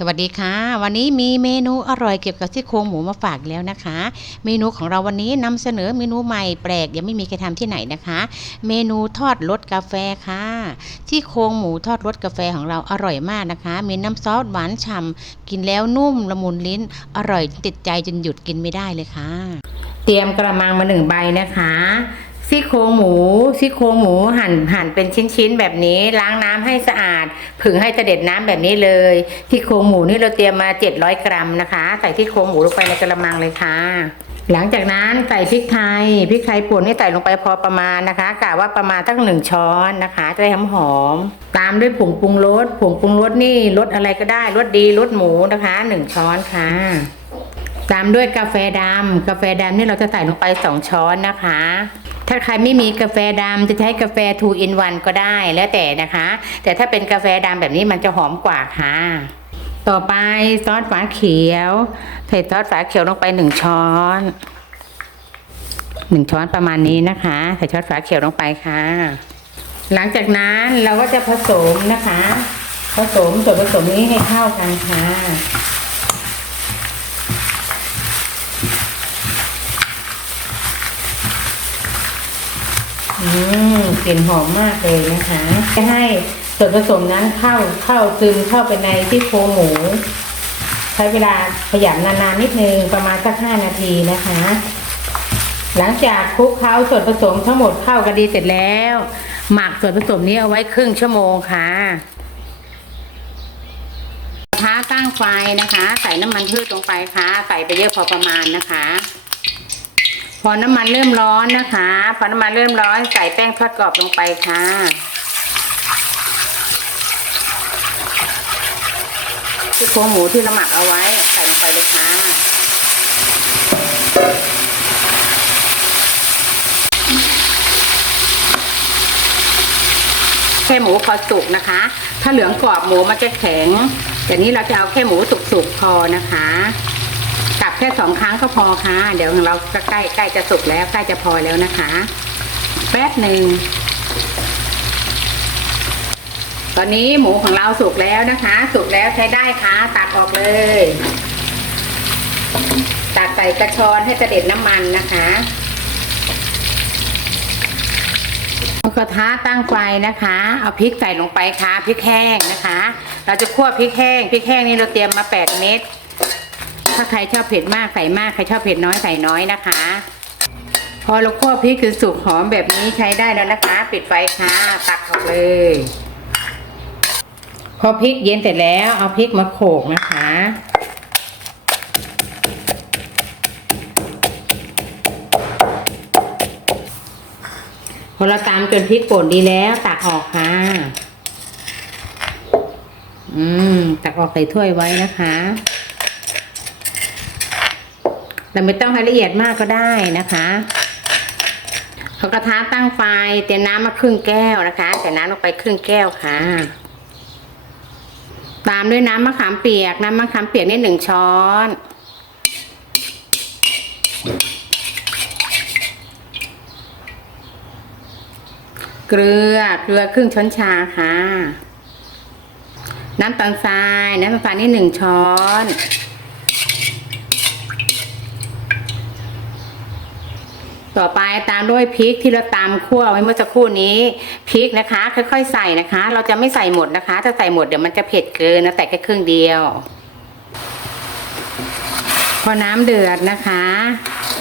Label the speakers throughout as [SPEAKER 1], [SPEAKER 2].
[SPEAKER 1] สวัสดีค่ะ วันนี้มีเมนูอร่อยเกี่ยวกับซี่โครงหมูมาฝากแล้วนะคะ เมนูของเราวันนี้นำเสนอเมนูใหม่แปลกยังไม่มีใครทำที่ไหนนะคะ เมนูทอดรสกาแฟค่ะซี่โครงหมูทอดรสกาแฟของเราอร่อยมากนะคะ มีน้ำซอสหวานฉ่ำกินแล้วนุ่มละมุนลิ้น อร่อยติดใจจนหยุดกินไม่ได้เลยค่ะ เตรียมกระมังมาหนึ่งใบนะคะ ซี่โครงหมูซี่โครงหมูหั่นหั่นเป็นชิ้นๆแบบนี้ล้างน้ำให้สะอาด ผึ่งให้เสด็จน้ำแบบนี้เลยซี่โครงหมูนี่เราเตรียมมา700 กรัมนะคะ ใส่ซี่โครงหมูลงไปในกระมังเลยค่ะ หลังจากนั้นใส่พริกไทยพริกไทยป่นนี่ใส่ลงไปพอประมาณนะคะกะว่าประมาณตั้งหนึ่งช้อนนะคะจะได้หอมหอมตามด้วยผงปรุงรสผงปรุงรสนี่รสอะไรก็ได้รสดีรสหมูนะคะหนึ่งช้อนค่ะตามด้วยกาแฟดำกาแฟดำนี่เราจะใส่ลงไปสองช้อนนะคะ ถ้าใครไม่มีกาแฟดำจะใช้กาแฟ2 in 1ก็ได้แล้วแต่นะคะ แต่ถ้าเป็นกาแฟดำแบบนี้มันจะหอมกว่าค่ะ ต่อไปซอสฝาเขียวใส่ซอสฝาเขียวลงไปหนึ่งช้อนหนึ่งช้อนประมาณนี้นะคะ ใส่ซอสฝาเขียวลงไปค่ะ หลังจากนั้นเราก็จะผสมนะคะ ผสมส่วนผสมนี้ให้เข้ากันค่ะ อืมกลิ่นหอมมากเลยนะคะจะให้ส่วนผสมนั้นเข้าเข้าซึมเข้าไปในที่โครงหมู ใช้เวลาขยำนานๆนิดนึงประมาณสักห้านาทีนะคะ หลังจากคลุกเคล้าส่วนผสมทั้งหมดเข้ากันดีเสร็จแล้ว หมักส่วนผสมนี้เอาไว้ครึ่งชั่วโมงค่ะกระทะตั้งไฟนะคะ ใส่น้ำมันพืชลงไปค่ะ ใส่ไปเยอะพอประมาณนะคะ อน้ำมันเริ่มร้อนนะคะ พอน้ำมันเริ่มร้อนใส่แป้งทอดกรอบลงไปค่ะที่โครงหมูที่เราหมักเอาไว้ใส่ลงไปเลยค่ะ แค่หมูพอสุกนะคะ ถ้าเหลืองกรอบหมูมันจะแข็งแต่นี้เราจะเอาแค่หมูสุกๆพอนะคะ กลับแค่สองครั้งก็พอค่ะ เดี๋ยวของเราก็ใกล้ใกล้จะสุกแล้วใกล้จะพอแล้วนะคะ แป๊บหนึ่งตอนนี้หมูของเราสุกแล้วนะคะ สุกแล้วใช้ได้ค่ะตักออกเลยตักใส่กระชอนให้เด็จน้ำมันนะคะกระทะตั้งไฟนะคะ เอาพริกใส่ลงไปค่ะพริกแห้งนะคะ เราจะคั่วพริกแห้งพริกแห้งนี่เราเตรียมมา 8 เม็ด ถ้าใครชอบเผ็ดมากใส่มากใครชอบเผ็ดน้อยใส่น้อยนะคะ พอเราคั่วพริกคือสุกหอมแบบนี้ใช้ได้แล้วนะคะ ปิดไฟค่ะตักออกเลย พอพริกเย็นเสร็จแล้วเอาพริกมาโขลกนะคะพอเราตามจนพริกป่นดีแล้วตักออกค่ะ อืม ตักออกใส่ถ้วยไว้นะคะ เราไม่ต้องให้ละเอียดมากก็ได้นะคะพอกระทะตั้งไฟเตรียมน้ำมาครึ่งแก้วนะคะใส่น้ำลงไปครึ่งแก้วค่ะ ตามด้วยน้ำมะขามเปียก น้ำมะขามเปียกนี่หนึ่งช้อนเกลือเกลือครึ่งช้อนชาค่ะ น้ำตาลทรายน้ำตาลทรายนี่หนึ่งช้อน ต่อไปตามด้วยพริกที่เราตำคั่วไว้เมื่อสักครู่นี้พริกนะคะ ค่อยๆ ใส่นะคะ เราจะไม่ใส่หมดนะคะ ถ้าใส่หมดเดี๋ยวมันจะเผ็ดเกินนะแต่แค่ครึ่งเดียว พอน้ำเดือดนะคะ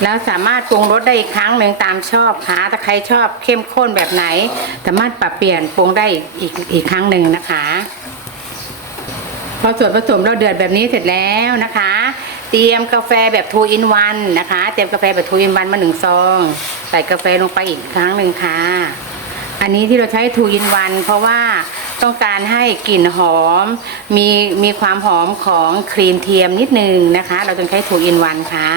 [SPEAKER 1] แล้วสามารถปรุงรสได้อีกครั้งหนึ่งตามชอบค่ะถ้าใครชอบเข้มข้นแบบไหน สามารถปรับเปลี่ยนปรุงได้อีกอีกครั้งหนึ่งนะคะ พอส่วนผสมเราเดือดแบบนี้เสร็จแล้วนะคะ เตรียมกาแฟแบบ2 in 1นวันนะคะ เตรียมกาแฟแบบ2 in 1มาหนึ่งซอง ใส่กาแฟลงไปอีกครั้งหนึ่งค่ะ อันนี้ที่เราใช้2 in 1เพราะว่าต้องการให้กลิ่นหอม มีมีความหอมของครีมเทียมนิดนึงนะคะ เราจึงใช้2 in 1ค่ะ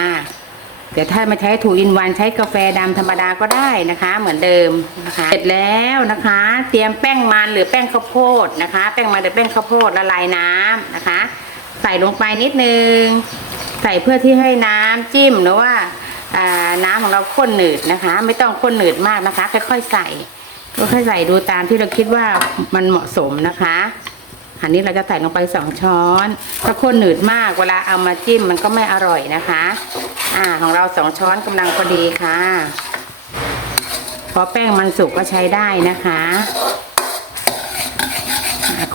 [SPEAKER 1] แต่ถ้าไม่ใช้2 in 1ใช้กาแฟดำธรรมดาก็ได้นะคะ เหมือนเดิมนะคะเสร็จแล้วนะคะ เตรียมแป้งมันหรือแป้งข้าวโพดนะคะ แป้งมันหรือแป้งข้าวโพดละลายน้ำนะคะ ใส่ลงไปนิดนึง ใส่เพื่อที่ให้น้ำจิ้มหรือว่าน้ำของเราข้นหนืดนะคะ ไม่ต้องข้นหนืดมากนะคะ ค่อยๆใส่ค่อยๆใส่ดูตามที่เราคิดว่ามันเหมาะสมนะคะ อันนี้เราจะใส่ลงไปสองช้อน ถ้าข้นหนืดมากเวลาเอามาจิ้มมันก็ไม่อร่อยนะคะ อ่าของเราสองช้อนกำลังพอดีค่ะ พอแป้งมันสุกก็ใช้ได้นะคะ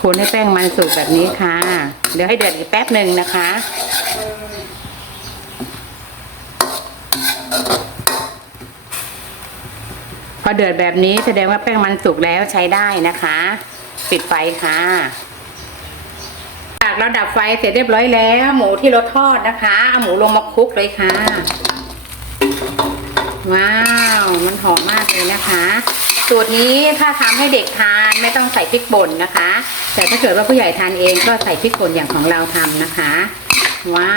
[SPEAKER 1] คนให้แป้งมันสุกแบบนี้ค่ะ เดี๋ยวให้เดือดอีกแป๊บหนึ่งนะคะ อเดือดแบบนี้แสดงว่าแป้งมันสุกแล้วใช้ได้นะคะ ปิดไฟค่ะจากเราดับไฟเสร็จเรียบร้อยแล้ว หมูที่เราทอดนะคะเอาหมูลงมาคลุกเลยค่ะ ว้าวมันหอมมากเลยนะคะสูตรนี้ถ้าทำให้เด็กทานไม่ต้องใส่พริกป่นนะคะ แต่ถ้าเกิดว่าผู้ใหญ่ทานเองก็ใส่พริกป่นอย่างของเราทำนะคะ ว้า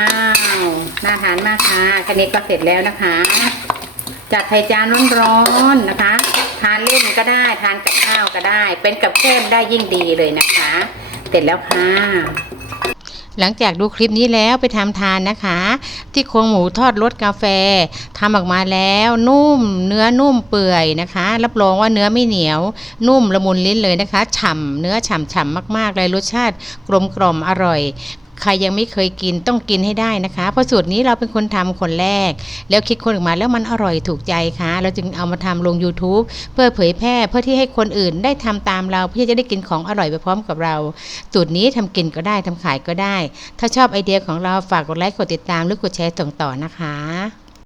[SPEAKER 1] ว น่าทานมากค่ะแค่นี้ก็เสร็จแล้วนะคะ จัดใส่จานร้อนๆนะคะ ทานเล่นก็ได้ทานกับข้าวก็ได้ เป็นกับแก้มได้ยิ่งดีเลยนะคะ เสร็จแล้วค่ะหลังจากดูคลิปนี้แล้วไปทำทานนะคะ ที่โครงหมูทอดรสกาแฟทำออกมาแล้วนุ่ม เนื้อนุ่มเปื่อยนะคะ รับรองว่าเนื้อไม่เหนียว นุ่มละมุนลิ้นเลยนะคะฉ่ำเนื้อฉ่ำๆมากๆเลยรสชาติกลมกล่อมอร่อย ใครยังไม่เคยกินต้องกินให้ได้นะคะ เพราะสูตรนี้เราเป็นคนทำคนแรก แล้วคิดคนออกมาแล้วมันอร่อยถูกใจค่ะ เราจึงเอามาทำลง YouTube เพื่อเผยแพร่เพื่อที่ให้คนอื่นได้ทำตามเราเพื่อจะได้กินของอร่อยไปพร้อมกับเรา สูตรนี้ทำกินก็ได้ทำขายก็ได้ ถ้าชอบไอเดียของเราฝากกดไลค์กดติดตามหรือกดแชร์ส่งต่อนะคะ